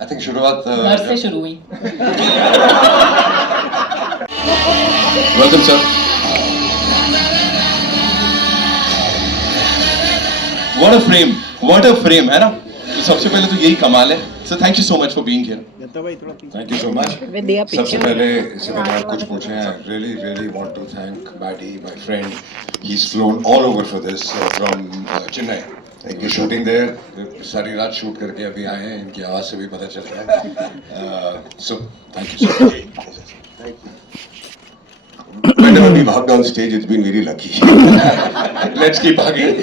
I think शुरुआत घर से शुरू हुई। Welcome sir. What a frame है ना। तो सबसे पहले तो यही कमाल है sir. Thank you so much for being here. Thank you so much. सबसे पहले इससे पहले आप कुछ पूछें, I really really want to thank Maddy my friend. He is flown all over for this from Chennai. इनकी शूटिंग देयर, सारी रात शूट करके अभी आए हैं। इनकी आवाज से भी पता चल रहा है। So thank you so much. Whenever we walked on stage, it's been very lucky. Let's keep hugging.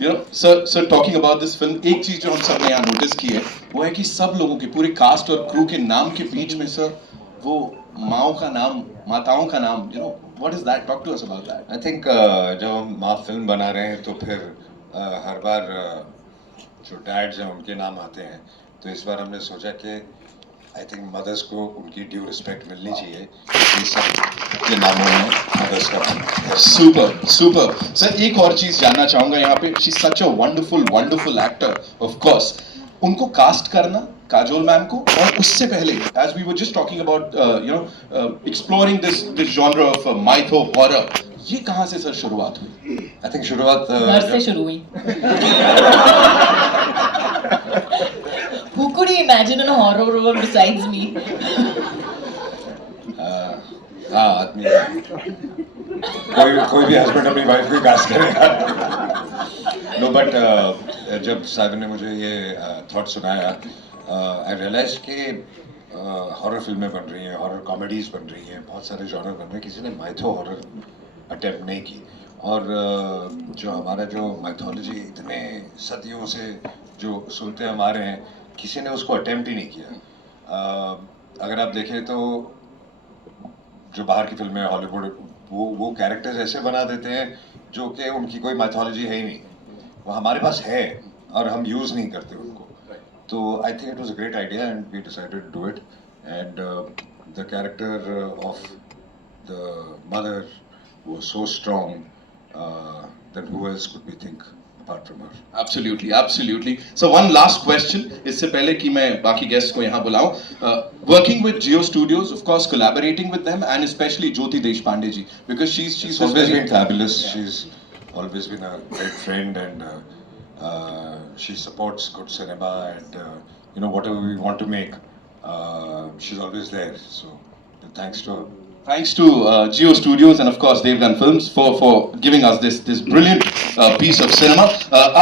You know sir talking about this film, एक चीज जो हम सब ने यहाँ नोटिस की है वो है कि सब लोगों के पूरे कास्ट और क्रू के नाम के बीच में सर वो माओ का नाम, माताओं का नाम, you know what is that? Talk to us about that. I think जब हम माँ फिल्म बना रहे हैं तो फिर हर बार जो डैड्स हैं उनके नाम आते हैं, तो इस बार हमने सोचा कि आई थिंक मदर्स को उनकी ड्यू रिस्पेक्ट मिलनी चाहिए। इस सब के नामों में मदर्स का नाम है। Super super sir. एक और चीज जानना चाहूंगा यहाँ पे, she is such a wonderful actor of course. उनको कास्ट करना काजोल मैम को, और उससे पहले as we were just talking about you know exploring this genre of mytho horror, ये कहाँ से सर शुरुआत हुई? आई थिंक शुरुआत घर से शुरू हुई। Who could you imagine in a horror world besides me? हाँ, आदमी कोई भी हस्बैंड अपनी वाइफ को कास्ट करेगा। नो बट जब साहिब ने मुझे ये थॉट सुनाया, आई रियलाइज कि हॉरर फिल्में बन रही हैं, हॉरर कॉमेडीज बन रही हैं, बहुत सारे जॉनर बन रहे हैं, किसी ने माइथो हॉरर अटेम्प्ट नहीं की। और जो हमारा जो माइथोलॉजी इतने सदियों से जो सुनते हम आ रहे हैं, किसी ने उसको अटेम्प्ट ही नहीं किया। अगर आप देखें तो जो बाहर की फिल्में हॉलीवुड, वो कैरेक्टर्स ऐसे बना देते हैं जो कि उनकी कोई माइथोलॉजी है ही नहीं, वो हमारे पास है और हम यूज़ नहीं करते उनको। तो I think it was a great idea and we decided to do it. And the character of the mother was so strong, then who else could we think apart from her? Absolutely, absolutely. So one last question, इससे पहले कि मैं बाकी guest को यहाँ बुलाऊं, working with Jio Studios, of course, collaborating with them, and especially Jyoti Deshpande ji, because she's always been fabulous. She's always been a great friend, and she supports good cinema, and you know, whatever we want to make, she's always there. So thanks to her. Thanks to Jio Studios, and of course they've done films for giving us this brilliant piece of cinema.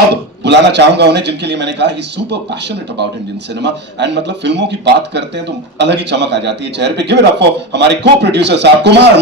अब बुलाना चाहूंगा उन्हें जिनके लिए मैंने कहा he's super passionate about Indian cinema, and मतलब फिल्मों की बात करते हैं तो अलग ही चमक आ जाती है चेहरे पे। Give it up for हमारे co-producer साहब कुमार।